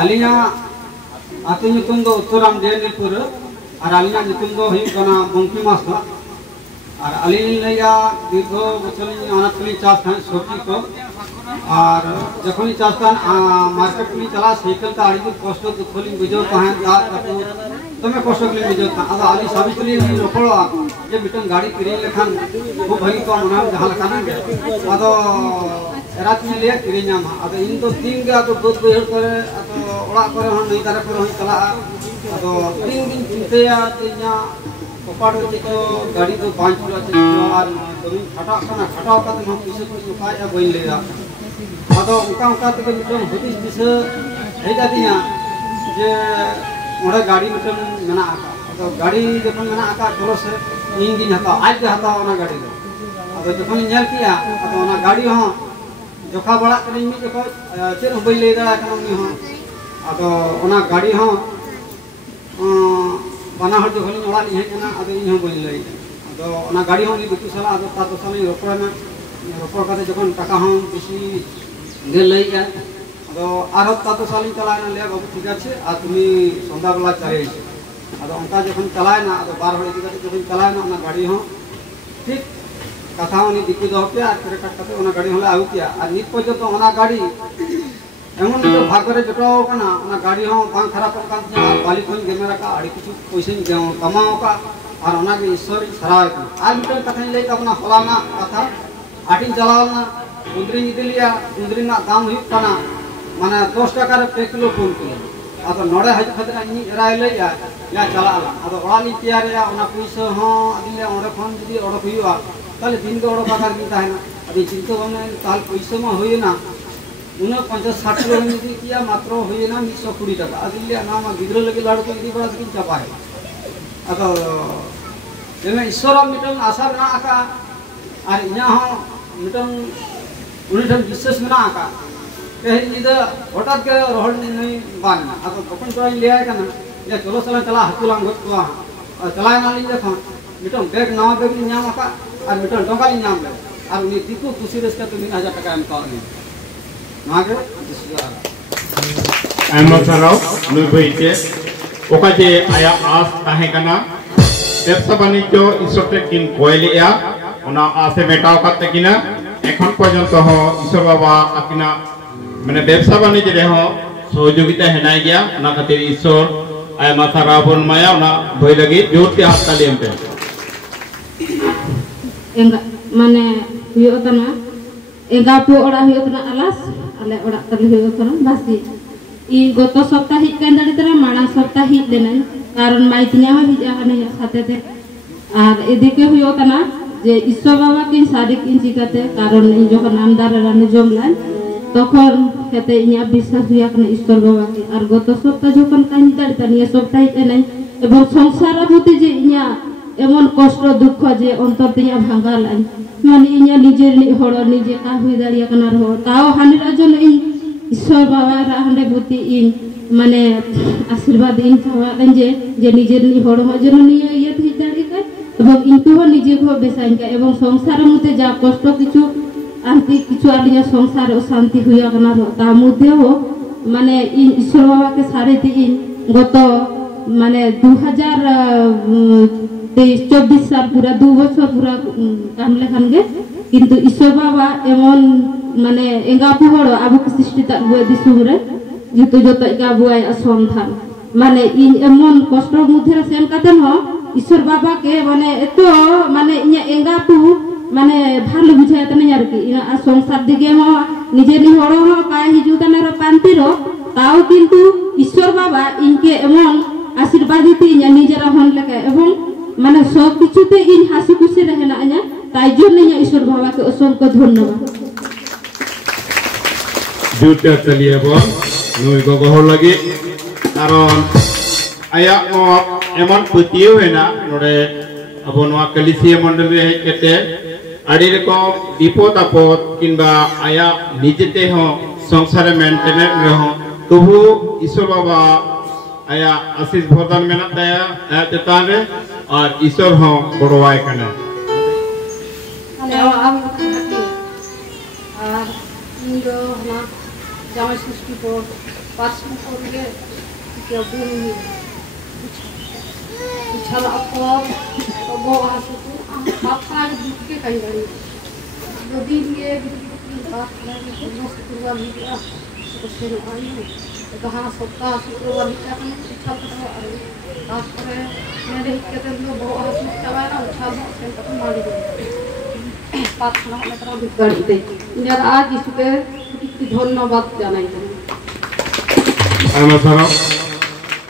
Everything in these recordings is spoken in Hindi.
आलिया आतु निकुम दो उत्तराम देनीपुर और आलिया निकुम दो हुई कना बंकी मास और आलिनी लैया दीर्घ बचली अनाथली चाष खान सब्जी को और जखनी चाष खान मार्केट में चला साइकिल का आड़ी कष्ट दुखली बुझो कहाँ तमें कष्ट के बुझो अब आली साबित्री रोपड़ा ये मिटन गाड़ी किरी लेखान खूब भाई को मना जहाँ लेखान अब रात में लिया किरी नाम अब इन तो तीन के अब दूध बहर करे अब ओड़ा करे हम नहीं करे करे हम चला अब तीन दिन चिंते या तीना कपाड़ जो गाड़ी तो 5 किलो और जमीन खटा करना खटाव का तो हम पीछे कुछ उपाय या बोल लेगा अब उनका तो मिटन होती पीछे है जाती है जे मोड़ा गाड़ी मिटन मना आका तो गाड़ी जब मना आका चलो से इन दिन हता आज के हता वाला गाड़ी लो अब जब नेल किया अब वाला गाड़ी हाँ जोखा बड़ा करें में जो चेर बोल ले रहा है कहीं हाँ अब वाला गाड़ी हाँ बना हर जो हली ओड़ा नहीं है ना अब इन बोल ले अब वाला गाड़ी हाँ दिक्कत साला अब तातो साले रोपड़ा में रोपड़ का जो टाका हाँ बेसी गेल ले गया अब आरो तातो साले चलाए ना ले बाबू ठीक है आ तुम्हें संधा वाला चले अब उनका जो चलाए ना अब 12 बजे जो चलाए ना गाड़ी हाँ ठीक कथा उन्हें दिक्कत हो गया कट करते गाड़ी हमें आगू किया और नित पर्यटन गाड़ी एमन जो भागरे जटाव गाड़ी हाँ बांग खराब बाली को गेमेरा का आड़ी कुछ पैसे कमाओ का और ईश्वर सराय और मिटन कथा लैक अपना हलाना कथा आटिन चलावना कुंदरी इदी लिया कुंदरी दाम होना माने 10 टाका पे किलो 4 किलो अब नोड़े हज खातिर इन एराय लैया या चला अब ओड़ा तैयार पैसा हाँ अदी खन जी ओडक हुआ ताले दिन के ओडक आकार की तहना अभी चिंता भावना ताल पैसा में होना उन 50-60 किलो जी किया मात्र होना 120 टाका अदी ना गिद्र लगे लाड़ को इदी बड़ा से चापा है अब एमे ईश्वर मिटन आशा में आका और इना हाँ मिटन उन्हीं ठन विशेष में आका तेहन हठात के रोहड़ नहीं बाना अब तक तो लिया या चलो साला चला हाथुला गो चला नाली जखन मिटन बैग नवा बैग नाम आका और मिटन टंका नाम ले और उन्हीं दिकु खुशी रस्ता तो 3000 टाका एम कावनी नागे आयमा साराव नुई बइते ओका जे आया आस ताहे कना व्यवसा बाणिज्य ईश्वर किन कोयलिया ओना आसे मेटाव काते किना এখন পর্যন্ত ईश्वर बाबा आकिना माने व्यवसा बाणिज्य रे सहयोगिता हेनाय गया ना खातिर ईश्वर आयमा सारा बन माया ना भय लगी जोर के हाथ ताली एमपे एंगा माने हुयोतना एंगा पो ओड़ा हुयोतना आलास आले ओड़ा तले हुयोतना बासी इ गत सप्ताह हिट कान दाड़ी तरा माड़ा सप्ताह हिट लेना कारण माइतिया हो हिजा हने साथे ते और एदिके हुयोतना जे ईश्वर बाबा किन सारी किन चिकाते कारण इन जखन आमदार रानी जमलान तखन खेते इया विश्वास हुआ कने ईश्वर बाबा के और गत सप्ताह जखन कान दाड़ी तनिया सप्ताह हिट एनै एवं संसार प्रति जे इया एमन कष्ट दुख जे अंतर तिया भांगालान माने इया निजेर हड़ निजे का हुई दाड़िया कना रहो ताओ हानिरा जन इन ईश्वर बाबा रा हंडे बुति इन माने आशीर्वाद इन चावालेन जे निजेर हड़ जन निया इया थि दाड़ी का एवं इनतु हो निजे को बेसाइन का एवं संसार मते जा कष्ट किछु आंति किछु आलिया संसार शांति हुआ कना रहो ता मते हो माने ईश्वर बाबा के सारे ति इन गत माने 2023-24 साल पूरा 2 बছর पूरा काम लेखान गे किंतु ईश्वर बाबा एमन माने एंगा पुहड़ आबो के सृष्टि ता बुए दिसुम रे जितो जतो का बुआय असंधान माने इन एमन कष्ट मध्य सेन कातेन हो ईश्वर बाबा के माने एतो माने इया एंगा पु माने भालो बुझाय तने यार की इन संसार दिगे हो निजे नि हड़ो हो काय हिजु तने रो पांति रो ताओ किंतु ईश्वर बाबा इनके एमन आशीर्वादित इया निजेरा हन लगे एवं माने सब किछुते इन हासि खुशी रहना इया ताई जन्य ईश्वर बाबा के असंख्य धन्यवाद जुटे चलिए बोल नुई गगहर लगी कारण आया एमन पतियो हेना नोडे अब नोआ कलिसिया मंडल रे हेते आड़ी रकम विपद आपद किंबा आया निजेते हो संसार मेंटेनेंस रे हो तबु ईश्वर बाबा आया आशीष भोदन मेना दया चेतान रे और ईश्वर हो बड़वाय कने अब इंदो ना जामा सृष्टि को पार्सन करके जब उछल आपको तो वो आंसू को पापा दुख के कहीं गई नदी लिए बात नहीं मस्त शुक्रवार लिया तो फिर आई तो हाँ सप्ताह शुक्रवार लिया कहीं उछल तो आज पर मेरे कहते हैं वो आंसू चला ना उछल से तो मार गई पार्सन में तरह बिगड़ गई यार आज इसके धन्यवाद जानाई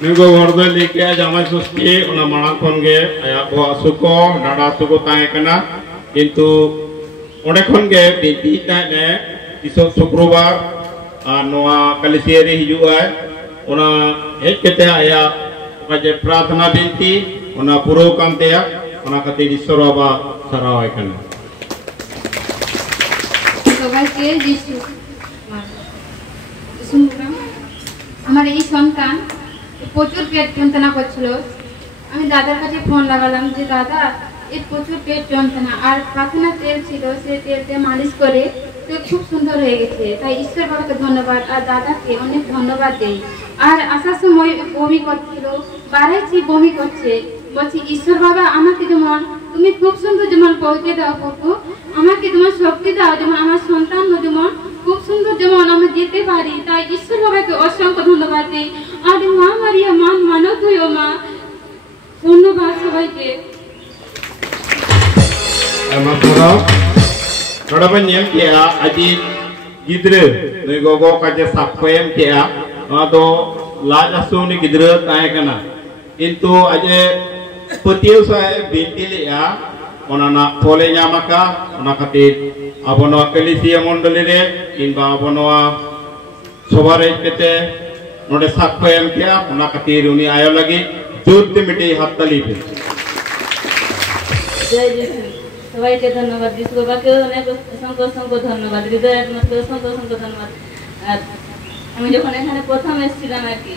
निगो वर्दो लेके जामाई षष्ठी ओना मांग खन गे आया बो आसु को डाडा आसु को ताए कना किंतु ओडे खन गे बिनती ताने तिसो शुक्रवार नोआ कलिसिया रे हिजुआ ओना हेज केते आया ओका जे प्रार्थना बिनती ओना पुरो कामतेया ओना खातिर ईश्वर बाबा सरावाय कना সবাইকে যিশু আমার এই সন্তান প্রচুর পেট যন্ত্রণা করছিল আমি দাদার কাছে ফোন লাগালাম যে দাদা এর প্রচুর পেট যন্ত্রণা আর প্রার্থনা তেল ছিল সে তেলতে মালিশ করে তো খুব সুন্দর হয়ে গেছে তাই ঈশ্বর বাবাকে ধন্যবাদ আর দাদাকে অনেক ধন্যবাদ দেই আর আসার সময় বমি করছিল বাড়াইছি বমি করছে বলছি ঈশ্বর বাবা আমাকে যেমন তুমি খুব সুন্দর যেমন পৌঁছে দাও প্রভু আমাকে তোমার শক্তি দাও যেমন আমার সন্তান যেমন খুব সুন্দর যেমন আমি যেতে পারি তাই ঈশ্বর বাবাকে অসংখ্য ধন্যবাদ দিই আর মা মারিয়া মান মানত হইও মা ধন্যবাদ সবাইকে আমার ধরো নড়াবান নিয়ম কিয়া আজি গিদ্রে নই গগো কাজে সাপয়েম কিয়া আদো লাজ আসুনি গিদ্রে তাই কানা কিন্তু আজে পতিও সায় বিনতি লিয়া ওনানা ফলে ñamaka ওনা খাতির আবনো কলিসিয়া মন্ডলী রে কিংবা আবনো সবারে পেতে নড়ে সাপয়েম কিয়া ওনা খাতির উনি আয় লাগি জোরতে মিটে হাততালি পে জয় যিশু সবাইকে ধন্যবাদ যিশু বাবাকে অনেক অসংখ্য অসংখ্য ধন্যবাদ হৃদয় আত্মাকে অসংখ্য অসংখ্য ধন্যবাদ আর আমি যখন এখানে প্রথম এসেছিলাম আর কি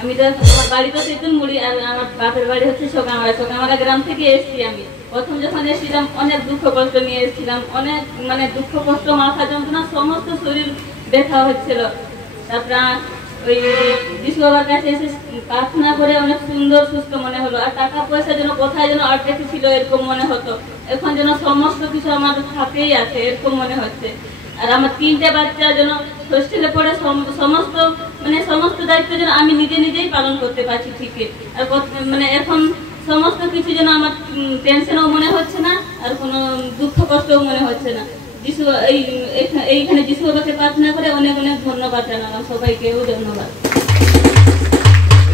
আমি তো আমার বাড়ি তো তেঁতুলমুড়ি আর আমার বাপের বাড়ি হচ্ছে সোগামারা গ্রাম থেকে এসেছি আমি প্রথম যখন এসেছিলাম অনেক দুঃখ কষ্ট নিয়ে এসেছিলাম অনেক মানে দুঃখ কষ্ট মাথা যন্ত্রণা সমস্ত শরীর ব্যথা হচ্ছিল তারপরে ওই যিশু বাবার কাছে এসে প্রার্থনা করে অনেক সুন্দর সুস্থ মনে হলো আর টাকা পয়সা যেন কোথায় যেন আটকে ছিল এরকম মনে হতো এখন যেন সমস্ত কিছু আমার হাতেই আছে এরকম মনে হচ্ছে আর আমার 3টে বাচ্চা যেন হোস্টেলে পড়ে সমস্ত মানে সমস্ত দায়িত্ব যেন আমি নিজে নিজেই পালন করতে পারছি ঠিকই আর মানে এখন সমস্ত কিছু যেন আমার টেনশনও মনে হচ্ছে না আর কোনো দুঃখ কষ্টও মনে হচ্ছে না যিশু এইখানে যিশু বাবাকে প্রার্থনা করে অনেক অনেক ধন্যবাদ জানালাম সবাইকেও ধন্যবাদ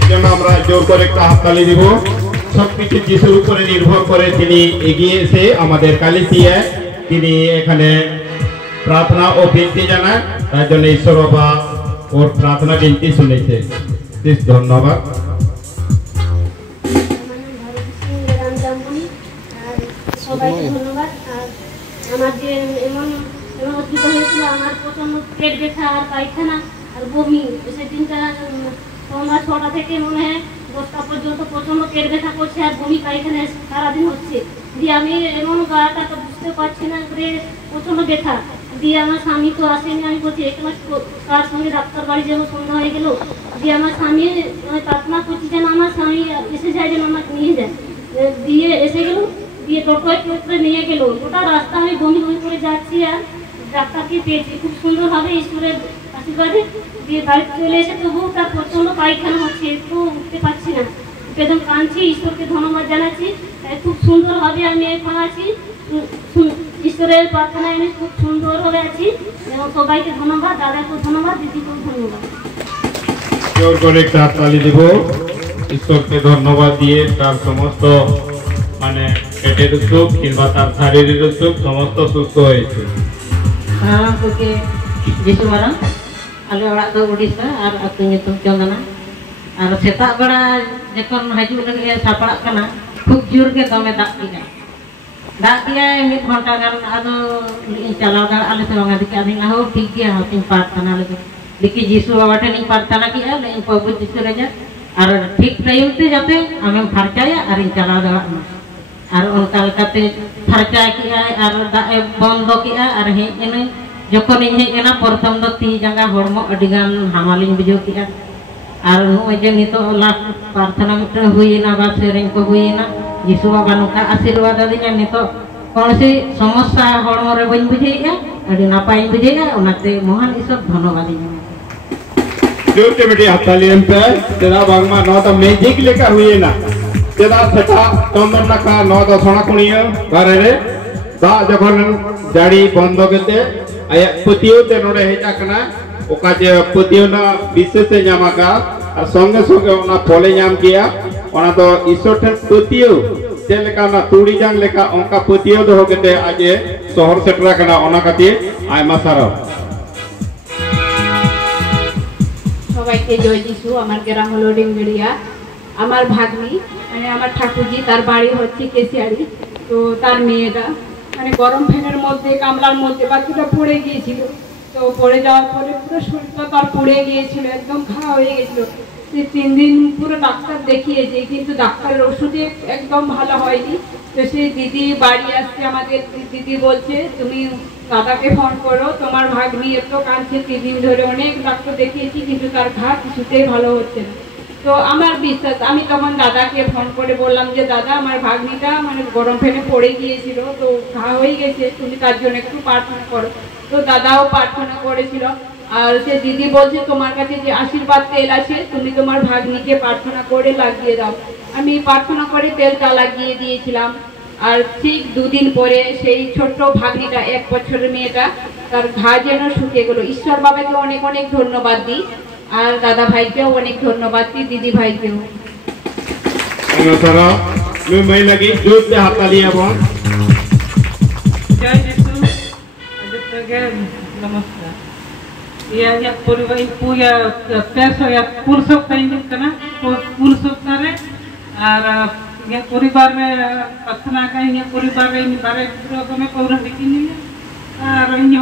এইজন্য আমরা জোর করে একটা হাততালি দিব সবকিছু যিশুর উপরে নির্ভর করে তিনি এগিয়ে এসে আমাদের কালিসিয়া তিনি এখানে प्रार्थना और बिनती जाना तार ईश्वर बाबा और प्रार्थना बिनती शुनेছে धन्यवाद সবাইকে ধন্যবাদ আর আমার যে এমন অসুবিধা হয়েছিল আমার প্রচন্ড পেট ব্যথা আর পায়খানা আর বমি সেদিনটা সন্ধ্যা 6টা থেকে মনে হয় 10টা পর্যন্ত প্রচন্ড পেট ব্যথা করছে আর বমি পায়খানা সারাদিন হচ্ছে দিয়ে আমি এমন গাটা তো বুঝতে পারছি না করে প্রচন্ড ব্যথা দিয়ে আমার স্বামী তো আসেনি আমি বলছি একলা তার সঙ্গে ডাক্তার বাড়ি যাবো সন্ধ্যা হয়ে গেল দিয়ে আমার স্বামী প্রার্থনা করছি যেন আমার স্বামী এসে যায় যেন আমাকে নিয়ে যায় দিয়ে এসে গেল দিয়ে টোটোয় করে নিয়ে গেল গোটা রাস্তা আমি বমি বমি করে যাচ্ছি আর ডাক্তারকে পেয়েছি খুব সুন্দরভাবে ঈশ্বরের আশীর্বাদে দিয়ে বাড়িতে চলে এসে তবুও তার প্রচণ্ড পায়খানা হচ্ছে একটু উঠতে পারছি না একদম কাঁদছি ঈশ্বরকে ধন্যবাদ জানাচ্ছি খুব সুন্দরভাবে আমি এখন আছি ঈশ্বরের প্রার্থনায় আমি খুব সুন্দরভাবে আছি এবং সবাইকে ধন্যবাদ দাদাকেও ধন্যবাদ দিদিকেও ধন্যবাদ জোর করে একটা তালি দেব ঈশ্বরকে ধন্যবাদ দিয়ে তার সমস্ত মানে পেটের সুখ কিংবা তার শারীরিক সুখ সমস্ত সুস্থ হয়েছে কে যিশু মারাম আলে ওড়াগ দো উড়িষ্যা আর আতু নিতুম চন্দনা আর সেতা বেড়া যখন হাজু লাগে সাপড়া কানা খুব জোর কে দমে দাগ দিয়া মিট ঘন্টা গান আদো চালাও দাঁড় আলে সে বাঙা দিকে আমি না হো ঠিক গিয়া হতিন প্রার্থনা লাগে দেখি যিশু বাবা ঠেন প্রার্থনা কিয়া লে প্রভু যিশু রাজা আর ঠিক টাইম তে যাতে আমি ফারচায়া আর চালাও দাঁড় আর उनका लकाते फरचा किया और बंद किया और हे एने जखन इन हेजना प्रथम दो ती जंगा हड़मो अडिगान हामालिन बुझो किया और नोय जे नितो लास्ट प्रार्थना मिटे हुईना बा सेरेन को हुईना यीशु बाबा नुका आशीर्वाद दिया नितो कौनसी समस्या हड़मो रे बइन बुझेया अडी नापाय बुझेया ओनाते महान ईश्वर धन्यवाद जोते बेटी हातालियन पे तेरा बागमा नो तो मैजिक लेका हुईना तेरा सटा चंदन नाका नो तो सोना कुनिया बारे रे दा जखन जाड़ी बंद केते आया पतियो ते नोडे हेजा कना ओका जे पतियो ना विशेष ᱧᱟᱢᱟका और संगे संगे ओना फले ᱧᱟᱢ किया ओना तो ईश्वर ठन पतियो ते लेका ना तुड़ी जान लेका ओंका पतियो दो केते आजे शहर सेटरा कना ओना खातिर आयमा सारा সবাইকে জয় যিশু আমার গ্রাম হলো ডিমগড়িয়া আমার ভাগ্নি মানে আমার ঠাকুরজি তার বাড়ি হচ্ছে কেশিয়াড়ি তো তার মেয়েটা মানে গরম ফ্যানের মধ্যে কামলার মধ্যে বাচ্চাটা পড়ে গিয়েছিল তো পড়ে যাওয়ার পরে পুরো শরীরটা তার পুড়ে গিয়েছিল একদম ঘা হয়ে গেছিল সে 3 দিন পুরো ডাক্তার দেখিয়েছে কিন্তু ডাক্তারের ওষুধে একদম ভালো হয়নি তো সে দিদি বাড়ি আসছে আমাদের দিদি বলছে তুমি দাদাকে ফোন করো তোমার ভাগ্নি এত কাঁদছে 3 দিন ধরে অনেক ডাক্তার দেখিয়েছি কিন্তু তার ঘা কিছুতেই ভালো হচ্ছে না তো আমার বিশ্বাস আমি তখন দাদাকে ফোন করে বললাম যে দাদা আমার ভাগ্নিটা মানে গরম ফ্যানে পড়ে গিয়েছিল তো ঘা হয়ে গেছে তুমি তার জন্য একটু প্রার্থনা করো তো দাদাও প্রার্থনা করেছিল আর সে দিদি বলছে তোমার কাছে যে আশীর্বাদ তেল আছে তুমি তোমার ভাগ্নিকে প্রার্থনা করে লাগিয়ে দাও আমি প্রার্থনা করে তেলটা লাগিয়ে দিয়েছিলাম আর ঠিক 2 দিন পরে সেই ছোট্ট ভাগ্নিটা 1 বছরের মেয়েটা তার ঘা যেন শুকিয়ে গেল ঈশ্বর বাবাকে অনেক অনেক ধন্যবাদ দিই আর দাদা ভাইকেও অনেক ধন্যবাদ দিই দিদি ভাইকেও সারা मैं मैं लगी जोर से हाथ तालियां बोल जय यीशु जगह नमस्कार या परिवार पूरा पैसो या पुरुषों का इंजन करना पुरुषों करे और ये परिवार में प्रार्थना का ये परिवार में बारे पुरों में पूरा दिखनी है और ये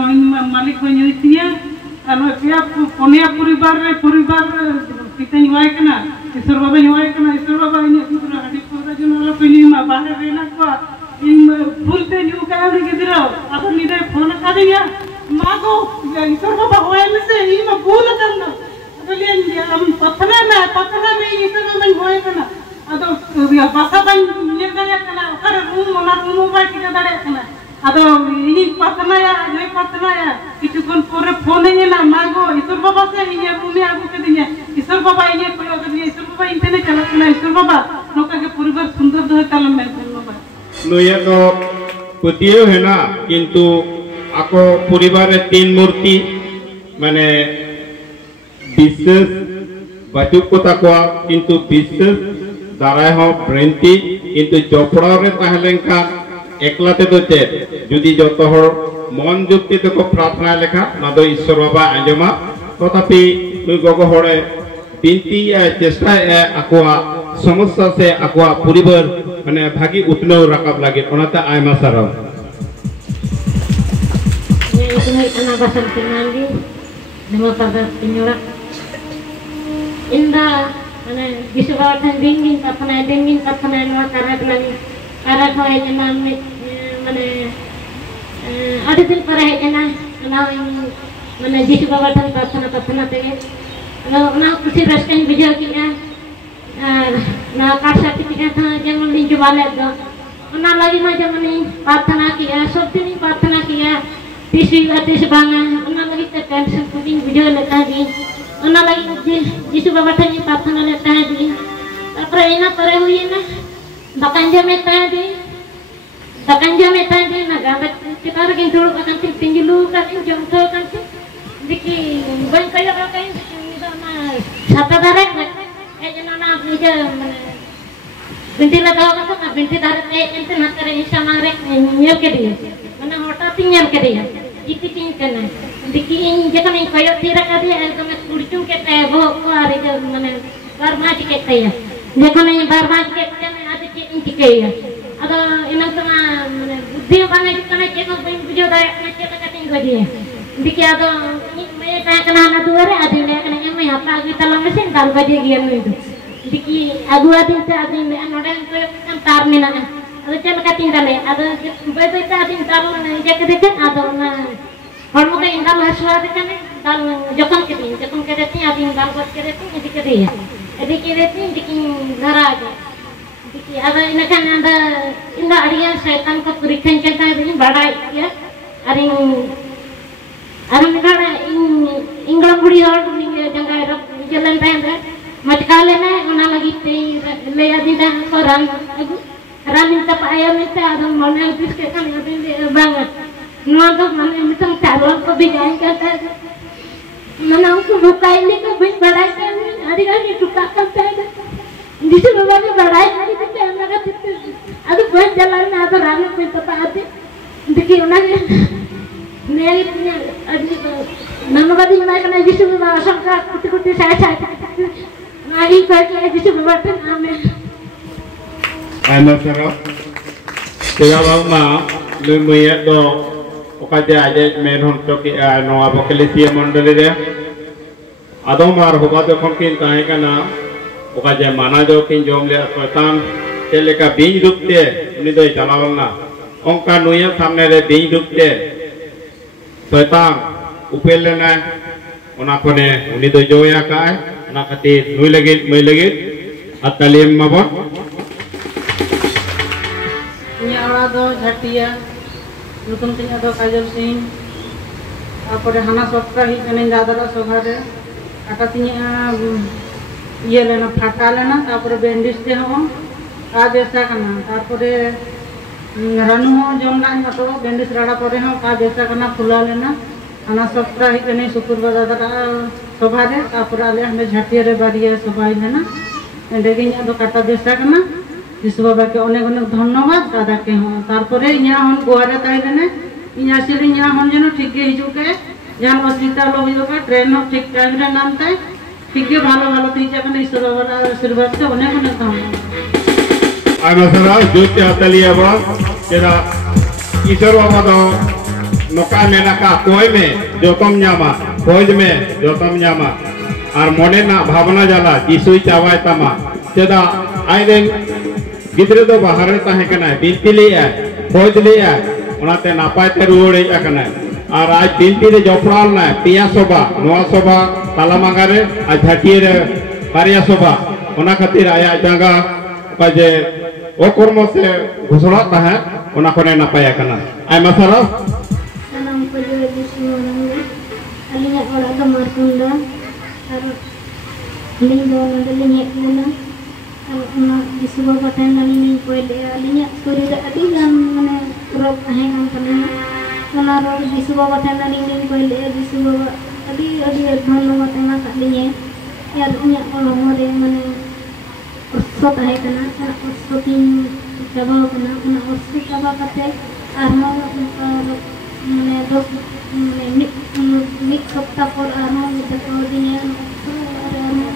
मालिक को ये दिया और क्या पुनिया परिवार कितने हुआ करना ईश्वर बाबा हुआ करना ईश्वर बाबा ये पूरा हड्डी पूरा जो वाला पहले माँ बाहर रहना को इन फूलते न्यू का उन्हें किधर आता निधे फोन कर दिया माँ को ईश्वर बाबा हुआ में से ही माँ भूल करना तो लिए हम पत्थर में ईश्वर बाबा हुआ करना अतो बासा बाई ये दाड़े करना ओकर रूम बाई किधर दाड़े करना अतो ये पत्थर या किसी कौन पूरे फोन है ना माँ को ईश्वर बाबा से ये रूम में आगू के दिया ईश्वर बाबा ये प्रयोग दिया ईश्वर बाबा इंटरनेट चला करना ईश्वर बाबा नौका के परिवार सुंदर दो चलो मैं धन्यवाद नोया तो पतियो है ना किंतु आको परिवार 3 मूर्ति माने विशेष बाचुक को ताकवा किंतु विशेष दाराय हो ब्रेंती किंतु जपड़ा रे ताहलेंका एकलाते तो चेत जुदी जतो हर मन जुक्ति तो को प्रार्थना लेखा ना दो ईश्वर बाबा आंजमा तथापि नुई गगो हरे बिनती चेष्टा आकोआ समस्या से आकोआ परिवार माने भागी उतनो राकाब लागे ओनाते आयमा साराम ये इतने इतना बसन पिनांगी नमस्कार पिन्योरा इंदा माने विश्वास दिन प्रार्थना नवा करत लगी करत होय जना माने आधे दिन पर है जना ना माने जिसु बाबा ठन प्रार्थना ते ना खुशी रस्ते बुझा किया ना काट सर्टिफिकेट था जेमन दिन जुबाले दो ना लगी ना जेमन प्रार्थना किया सब दिन प्रार्थना किया तीस बांगा ना लगी ते टेंशन कुछ बुझा लेता जी ना लगी जिसु बाबा ठन प्रार्थना लेता है जी तापर एना करे हुई ना दकांजा में ता जी ना गाबे चितार के थोड़ा कान तिंजलू का जमथो कान देखी बन कया का ना छाता दारे ए जना ना निजे माने बिंती लगाओ का ना बिंती दारे ए एंते ना करे ईशा मारे नियल के दिए माने हटा तिंजल के दिए इति तिन करना देखी इन जखन कयो तीरा का दिए एकदम कुड़चू के ते वो को आरे जो माने बार माच के ते जखन बार माच के ने आते इन के अदा इना तना माने बुद्धि बाने कने के को बइन बुझो दाय ने के का तिन को दिए देखी अदा मैं ता कना ना दुआरे आदि ने कने मैं हता आगे तला में से दाल बजे गिया नु देखी अगुआ दिन से आदि में नोडे को तार में ना अदा चल का तिन दाले अदा बे बे ता दिन तार ने जे के देखे अदा ना हॉर्मो के इंदाल हसवा दे कने दाल जखन के देती आदि दाल बस के देती इदी के देती दिकी घरा आ गए दिकी अब इन kan ada इंदा अड़िया शैतान को परीक्षण करता है बड़ा या अरे मिला इंगला बुढ़ी और जंगा जलन पे मटका लेना ओना लगी ते ले आदि दा को रान इंता पाया में ते आदम मने ऑफिस के kan आदि बांग नवा तो मने मितम चारों को भी जाएं करता है मने उनको रुकाइले को भी बड़ा के अड़ी का टुका करता है जिसे बाबा ने बढ़ाई नहीं थे हमरा का अब कोई जलन में तो रान कोई पता आते देखिए ओना मेरी अभी ननवादी में कने जिसे बाबा शंका कुटी साय नागी करके जिसे बाबा के नाम है Anak saya, saya bangma, lumayan do, okaje aja menhon toki no apokalipsi mandali deh. Adom mar hoba do konkin tahe kana, okaje mana do kin jom le asmatan, cele ka bin dukte, ini do jalawan Ongka nuya samne le bin dukte, asmatan upel na, ona kone ini do joya kai, ona kati nui lagi, atalim mabon. ᱚᱲᱟᱜ ᱫᱚ ᱡᱷᱟᱴᱤᱭᱟ ᱧᱩᱛᱩᱢ ᱛᱤᱧ ᱫᱚ ᱠᱟᱡᱚᱞ ᱥᱤᱝ ᱛᱟᱨᱯᱚᱨᱮ ᱦᱟᱱᱟ ᱥᱚᱯᱛᱟ ᱦᱮᱡ ᱠᱟᱹᱱᱟᱹᱧ ᱫᱟᱫᱟᱨᱟ ᱥᱚᱵᱷᱟ ᱨᱮ ᱠᱟᱴᱟ ᱛᱤᱧ ᱤᱭᱟᱹ ᱞᱮᱱᱟ ᱯᱷᱟᱴᱟ ᱞᱮᱱᱟ ᱛᱟᱨᱯᱚᱨᱮ ᱵᱮᱱᱰᱮᱡ ᱛᱮᱦᱚᱸ ᱠᱟ ᱵᱮᱥᱟ ᱠᱟᱱᱟ ᱛᱟᱨᱯᱚᱨᱮ ᱨᱟᱱᱩ ᱦᱚᱸ ᱡᱚᱢ ᱞᱟᱜ ᱢᱟᱛᱚ ᱵᱮᱱᱰᱮᱡ ᱨᱟᱲᱟ ᱯᱚᱨᱮ ᱦᱚᱸ ᱠᱟ ᱵᱮᱥᱟ ᱠᱟᱱᱟ ᱯᱷᱩᱞᱟ ᱞᱮᱱᱟ ᱦᱟᱱᱟ ᱥᱚᱯᱛᱟ ᱦᱮᱡ ᱠᱟᱹᱱᱟᱹᱧ ᱥᱩᱠᱩᱨᱵᱟᱨ ᱫᱟᱫᱟᱨᱟ ᱥᱚᱵᱷᱟ ᱨᱮ ᱛᱟᱨᱯᱚᱨᱮ ᱟᱞᱮ ᱦᱟᱸᱰᱮ ᱡᱷᱟᱴᱤᱭᱟ ᱨᱮ ᱵᱟᱨᱭᱟ ᱥᱚᱵᱷᱟ ᱞᱮᱱᱟ ᱚᱸᱰᱮ ᱜᱮ ᱤᱧᱟᱹᱜ ᱫᱚ ᱠᱟᱴᱟ ᱵᱮᱥᱟ ᱠᱟᱱᱟ जिस बाबा के अनेक अनेक धन्यवाद दादा के हों तारपरे इन्या हम गोवारे ताई लेने इन्या सिले इन्या हम जनो ठीक के हिजू के जहाँ हॉस्पिटल लोग हिजू के ट्रेन हो ठीक टाइम रे नाम ताई ठीक के भालो भालो तीजा के नहीं सुरवा आशीर्वाद से अनेक अनेक धन्यवाद Anak saya, juti atelier bang, kita ईश्वर बाबा दो नौका में नका कोई में जोतम न्यामा खोज में जोतम न्यामा और मोने ना भावना जाला जिसुई चावाय तमा चेदा आइलें गिद्रे तो बाहर रहता है क्या ना बिल्टी लिया खोज लिया उन्हें नापाय ते रुड़े क्या ना और आज बिल्टी ले जोपड़ाल ना पिया सोबा नवा सोबा तालामागारे आज झटिये बारिया सोबा उन्हें खातिर आया जंगा काजे वो कर्म से घुसड़ा ता है उन्हें कोने नापाया क्या ना आई मसाला सलाम पजो जिसमें orang alinya orang tu markunda alinya orang alinya mana ana disuruh paten alinya koile alinya suri adi gan mane rok ahe kan kalinya ana rok disuruh paten alinya koile disuruh adi dhannobad tengah kalinya ya alinya orang more mane ursot ahe kana ursotin jaba kana ana ursot jaba kate arma mane dos mane mik sapta por arma dekho dinya arma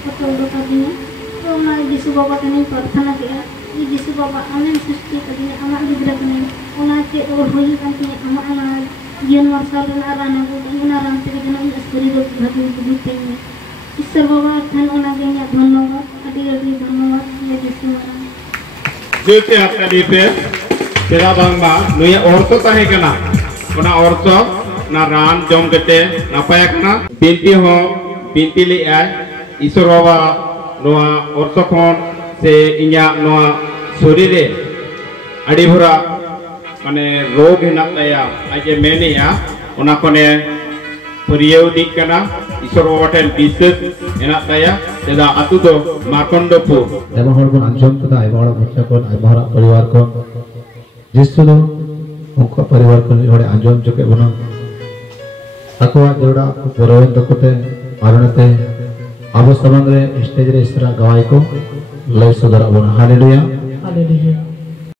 foto udah dinya तो मैं जिसु बाबा के नहीं प्रार्थना किया ये जिसु बाबा आने सृष्टि कदिने आमा गिद्रा कने ओना के और होई कांती आमा आमा जीवन वर्षाल ना राना को ओना राम ते कने अस्करी दो भाती बुते ईश्वर बाबा थन ओना के nya धन्यवाद अति अति धन्यवाद ये जिसु मारा जुति atelier तेरा बांगमा नुया औरतो ताहे कना ओना औरतो ना रान जम कते नापाया कना बिनती ले आय ईश्वर बाबा नोआ औरतों से इन्या नोआ शरीरे अड़ीभरा माने रोग हिना ताया आजे मैंने या उना कोने परियव दिक कना ईश्वर बाबा ठेन विशेष हिना ताया जदा अतु दो मार्कंडपुर एवं हर को अंजम तथा एवं बच्चा को एवं परिवार को जिससे लो उनका परिवार को हरे अंजम चुके बना अकवा जोड़ा बरोइन तकोते आरणते अब समंदरे स्टेज रे इस तरह गवाही को लय सदर अबोन हालेलुया हालेलुया